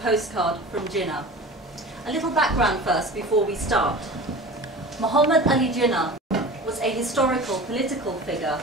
postcard from Jinnah. A little background first before we start. Mohammad Ali Jinnah was a historical political figure,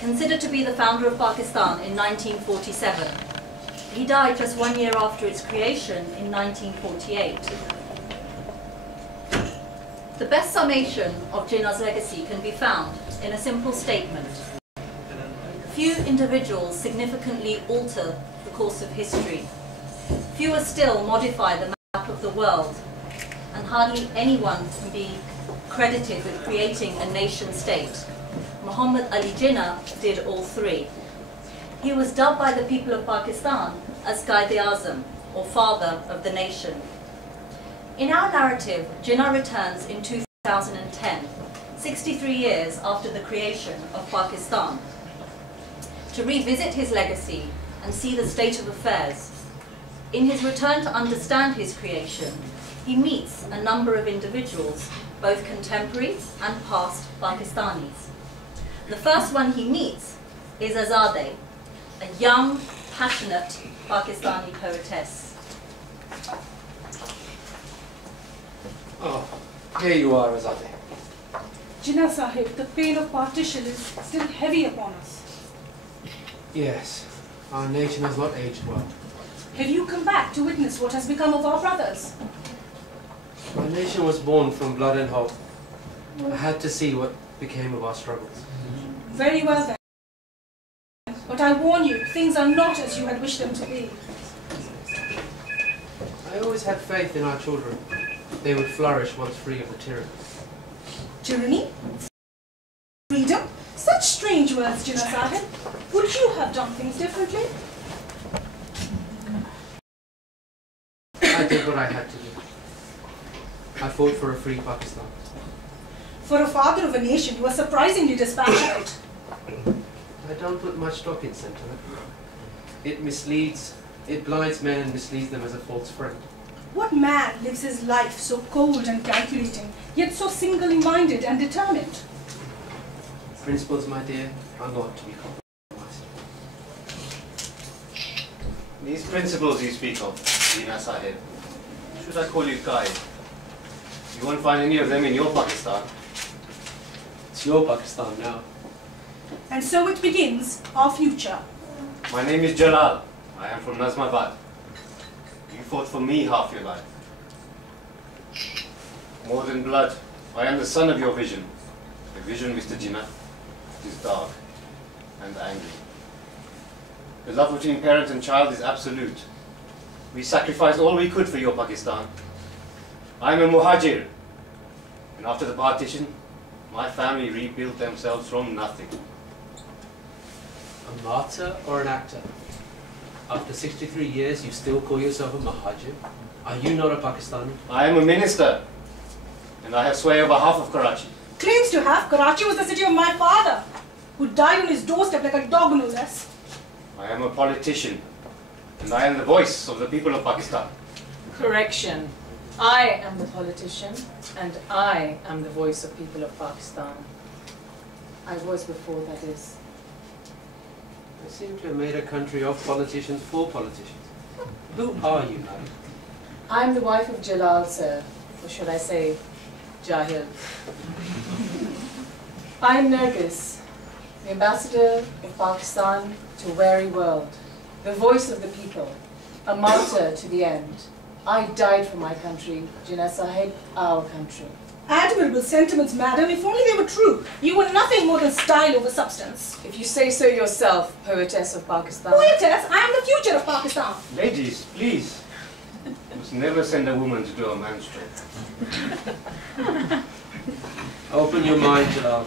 considered to be the founder of Pakistan in 1947. He died just 1 year after its creation in 1948. The best summation of Jinnah's legacy can be found in a simple statement. Few individuals significantly alter the course of history. Fewer still modify the map of the world, and hardly anyone can be credited with creating a nation state. Mohammad Ali Jinnah did all three. He was dubbed by the people of Pakistan as Quaid-e-Azam, or father of the nation. In our narrative, Jinnah returns in 2010, 63 years after the creation of Pakistan, to revisit his legacy and see the state of affairs. In his return to understand his creation, he meets a number of individuals, both contemporary and past Pakistanis. The first one he meets is Azadeh, a young, passionate Pakistani poetess. Oh, here you are, Azadeh. Jinnah Sahib, the pain of partition is still heavy upon us. Yes, our nation has not aged well. Have you come back to witness what has become of our brothers? Our nation was born from blood and hope. I had to see what became of our struggles. Very well then. But I warn you, things are not as you had wished them to be. I always had faith in our children. They would flourish once free of the tyranny. Tyranny? Freedom? Such strange words, Jinnah Sahib. Would you have done things differently? I did what I had to do. I fought for a free Pakistan. For a father of a nation, you are surprisingly dispassionate. I don't put much stock in sentiment. It misleads, it blinds men and misleads them as a false friend. What man lives his life so cold and calculating, yet so singly-minded and determined? Principles, my dear, are not to be compromised. These principles you speak of, Jinnah Sahib, should I call you guide? You won't find any of them in your Pakistan. It's your Pakistan now. And so it begins, our future. My name is Jalal. I am from Nazmabad. You fought for me half your life. More than blood, I am the son of your vision. The vision, Mr. Jinnah, is dark and angry. The love between parent and child is absolute. We sacrificed all we could for your Pakistan. I am a muhajir, and after the partition, my family rebuilt themselves from nothing. A martyr or an actor? After 63 years, you still call yourself a muhajir? Are you not a Pakistani? I am a minister, and I have sway over half of Karachi. Claims to have. Karachi was the city of my father, who died on his doorstep like a dog, no less. I am a politician, and I am the voice of the people of Pakistan. Correction. I am the politician, and I am the voice of people of Pakistan. I was before, that is. I seem to have made a country of politicians for politicians. Who are you, madam? I'm the wife of Jalal, sir, or should I say, Jahil. I'm Nargis, the ambassador of Pakistan to a weary world, the voice of the people, a martyr to the end. I died for my country, Jinnah Sahib, our country. Admirable sentiments, madam, if only they were true. You were nothing more than style over substance. If you say so yourself, poetess of Pakistan. Poetess, I am the future of Pakistan. Ladies, please. You must never send a woman to do a man's job. Open your mind, Jalal.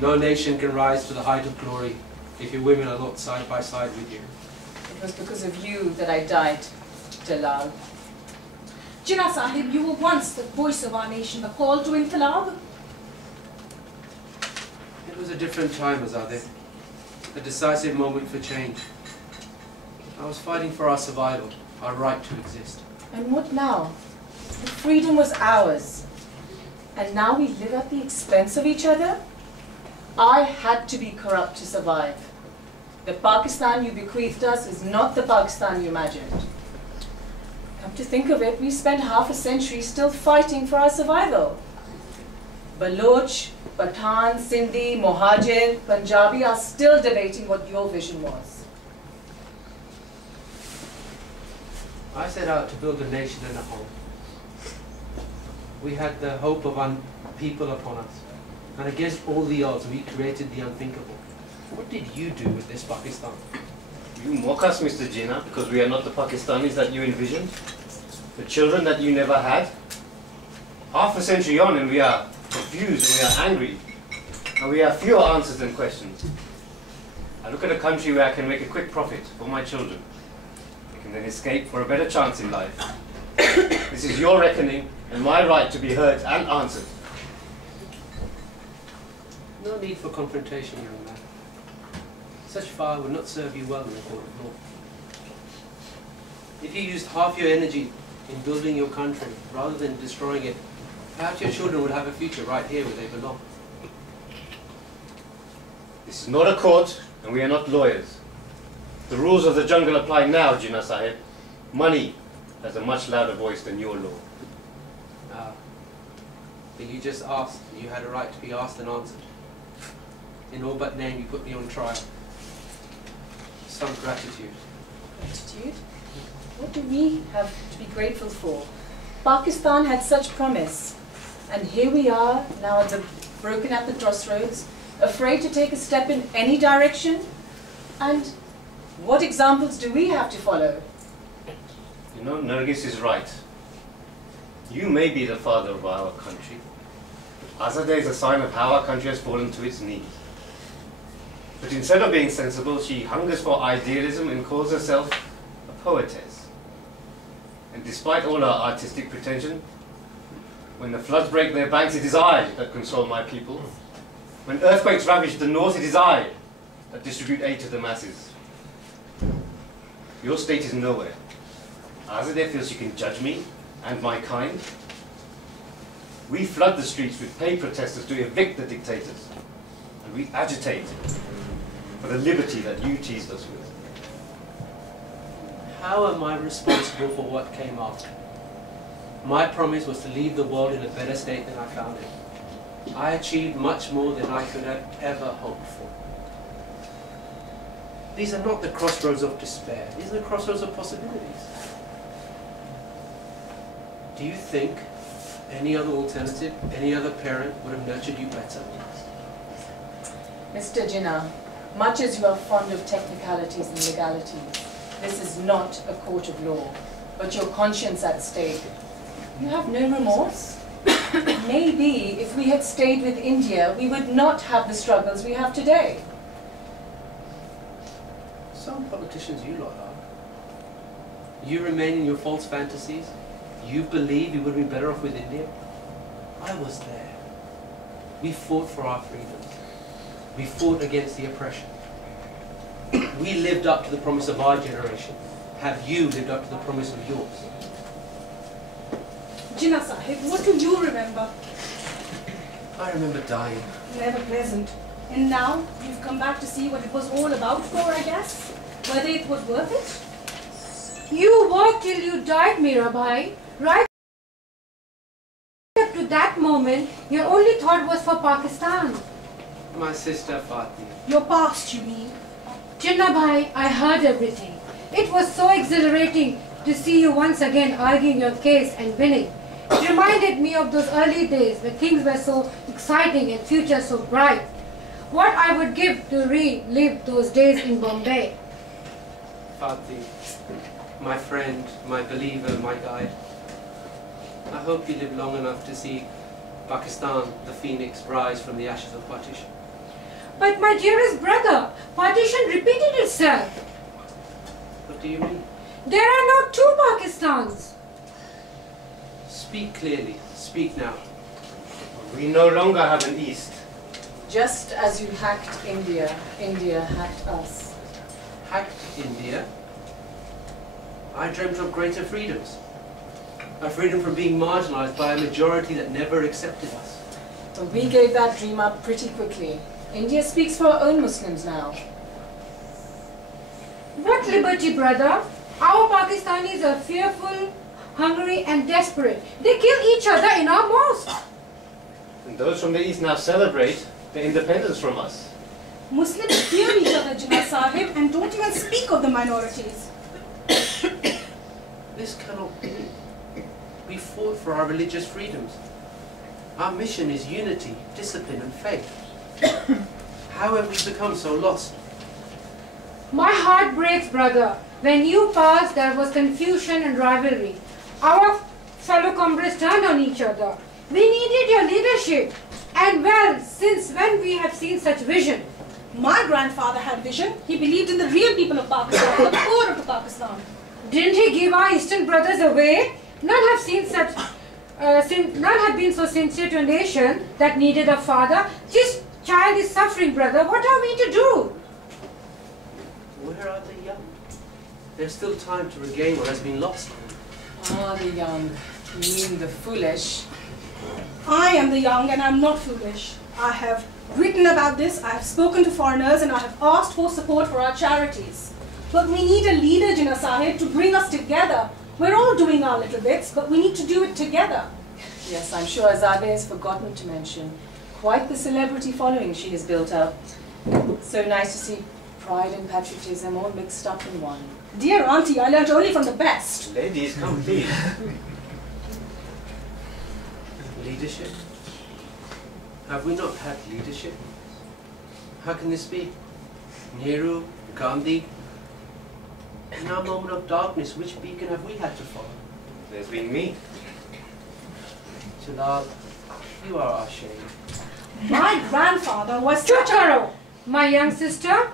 No nation can rise to the height of glory if your women are not side by side with you. It was because of you that I died, Jalal. Jinnah Sahib, you were once the voice of our nation, the call to inqilab. It was a different time, Azadeh. A decisive moment for change. I was fighting for our survival, our right to exist. And what now? The freedom was ours. And now we live at the expense of each other? I had to be corrupt to survive. The Pakistan you bequeathed us is not the Pakistan you imagined. Come to think of it, we spent half a century still fighting for our survival. Baloch, Pathan, Sindhi, Mohajir, Punjabi are still debating what your vision was. I set out to build a nation and a home. We had the hope of people upon us. And against all the odds, we created the unthinkable. What did you do with this Pakistan? You mock us, Mr. Jinnah, because we are not the Pakistanis that you envisioned. The children that you never had. Half a century on and we are confused and we are angry. And we have fewer answers than questions. I look at a country where I can make a quick profit for my children. I can then escape for a better chance in life. This is your reckoning and my right to be heard and answered. No need for confrontation, young man. Such fire would not serve you well in the court of law. If you used half your energy in building your country rather than destroying it, perhaps your children would have a future right here where they belong. This is not a court and we are not lawyers. The rules of the jungle apply now, Jinnah Sahib. Money has a much louder voice than your law. But you just asked, and you had a right to be asked and answered. In all but name, you put me on trial. Some gratitude. Gratitude? What do we have to be grateful for? Pakistan had such promise. And here we are, now broken at the crossroads, afraid to take a step in any direction. And what examples do we have to follow? You know, Nargis is right. You may be the father of our country. Azadeh is a sign of how our country has fallen to its knees. But instead of being sensible, she hungers for idealism and calls herself a poetess. And despite all our artistic pretension, when the floods break their banks, it is I that console my people. When earthquakes ravage the north, it is I that distribute aid to the masses. Your state is nowhere. Azadeh feels she can judge me and my kind. We flood the streets with paid protesters to evict the dictators. And we agitate for the liberty that you teased us with. How am I responsible for what came after? My promise was to leave the world in a better state than I found it. I achieved much more than I could have ever hoped for. These are not the crossroads of despair. These are the crossroads of possibilities. Do you think any other alternative, any other parent would have nurtured you better? Mr. Jinnah, much as you are fond of technicalities and legalities, this is not a court of law, but your conscience at stake. You have no remorse? Maybe if we had stayed with India, we would not have the struggles we have today. Some politicians you lot are. You remain in your false fantasies. You believe you would be better off with India. I was there. We fought for our freedoms. We fought against the oppression. We lived up to the promise of our generation. Have you lived up to the promise of yours? Jinnah Sahib, what do you remember? I remember dying. Never pleasant. And now you've come back to see what it was all about for, I guess? Whether it was worth it? You worked till you died, Mirabai. Right up to that moment, your only thought was for Pakistan. My sister Fatima. Your past, you mean? Jinnah Bhai, I heard everything. It was so exhilarating to see you once again arguing your case and winning. It reminded me of those early days where things were so exciting and future so bright. What I would give to relive those days in Bombay. Fatima, my friend, my believer, my guide. I hope you live long enough to see Pakistan, the phoenix, rise from the ashes of partition. But my dearest brother, partition repeated itself. What do you mean? There are now two Pakistans. Speak clearly. Speak now. We no longer have an East. Just as you hacked India, India hacked us. Hacked India? I dreamt of greater freedoms. A freedom from being marginalized by a majority that never accepted us. But we gave that dream up pretty quickly. India speaks for our own Muslims now. liberty, brother. Our Pakistanis are fearful, hungry and desperate. They kill each other in our mosques. And those from the east now celebrate their independence from us. Muslims fear each other, Jinnah Sahib, and don't even speak of the minorities. This cannot be. We fought for our religious freedoms. Our mission is unity, discipline and faith. How have we become so lost? My heart breaks, brother. When you passed, there was confusion and rivalry. Our fellow comrades turned on each other. We needed your leadership. And well, since when we have seen such vision? My grandfather had vision. He believed in the real people of Pakistan, the poor of Pakistan. Didn't he give our eastern brothers away? None have seen such, none have been so sincere to a nation that needed a father. This child is suffering, brother. What are we to do? Where are the young? There's still time to regain what has been lost. Ah, the young. You mean the foolish? I am the young and I'm not foolish. I have written about this, I have spoken to foreigners and I have asked for support for our charities. But we need a leader, Jinnah Sahib, to bring us together. We're all doing our little bits, but we need to do it together. Yes, I'm sure Azadeh has forgotten to mention quite the celebrity following she has built up. So nice to see pride and patriotism all mixed up in one. Dear auntie, I learnt only from the best. Ladies, come please. Leadership? Have we not had leadership? How can this be? Nehru, Gandhi? In our moment of darkness, which beacon have we had to follow? There's been me. Jalal, you are our shade. My grandfather was Chukaro, my young sister,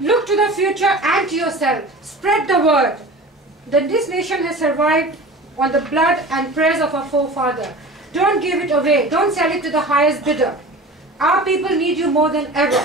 look to the future and to yourself. Spread the word that this nation has survived on the blood and prayers of our forefather. Don't give it away. Don't sell it to the highest bidder. Our people need you more than ever.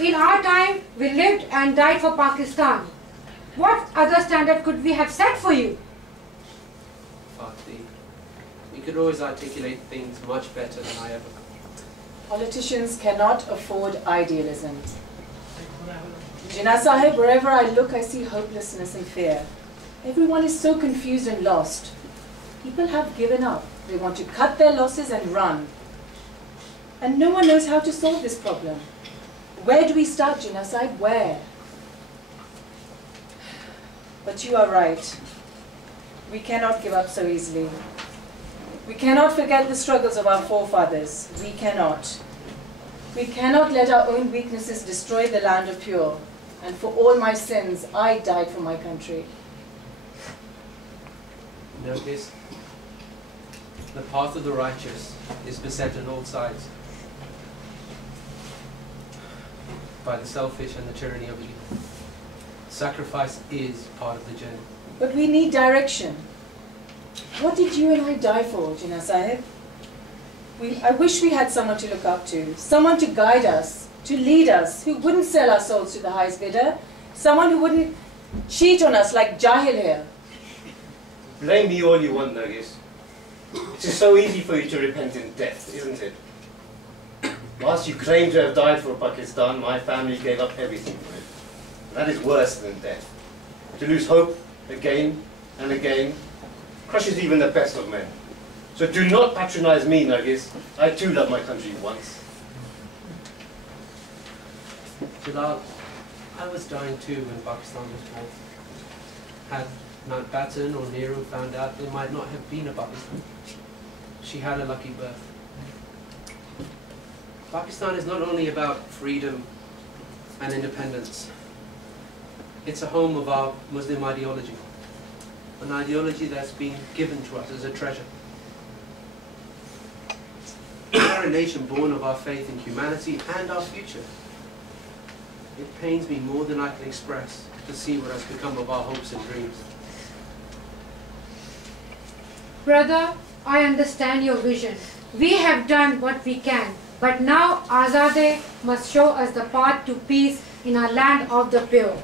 In our time, we lived and died for Pakistan. What other standard could we have set for you? Fatih, we could always articulate things much better than I ever could. Politicians cannot afford idealism. Jinnah Sahib, wherever I look, I see hopelessness and fear. Everyone is so confused and lost. People have given up. They want to cut their losses and run. And no one knows how to solve this problem. Where do we start, Jinnah Sahib? Where? But you are right. We cannot give up so easily. We cannot forget the struggles of our forefathers. We cannot. We cannot let our own weaknesses destroy the land of pure. And for all my sins, I died for my country. Notice, the path of the righteous is beset on all sides by the selfish and the tyranny of evil. Sacrifice is part of the journey. But we need direction. What did you and I die for, Jinnah Sahib? I wish we had someone to look up to, someone to guide us, to lead us, who wouldn't sell our souls to the highest bidder, someone who wouldn't cheat on us like Jahil here. Blame me all you want, Nargis. It is so easy for you to repent in death, isn't it? Whilst you claim to have died for Pakistan, my family gave up everything for it. That is worse than death. To lose hope again and again crushes even the best of men. So do not patronize me, Nargis. I too loved my country once. Jalal, I was dying too when Pakistan was born. Had Mountbatten or Nehru found out, there might not have been a Pakistan. She had a lucky birth. Pakistan is not only about freedom and independence. It's a home of our Muslim ideology. An ideology that's been given to us as a treasure. We are a nation born of our faith in humanity and our future. It pains me more than I can express to see what has become of our hopes and dreams. Brother, I understand your vision. We have done what we can, but now Azadeh must show us the path to peace in our land of the pure.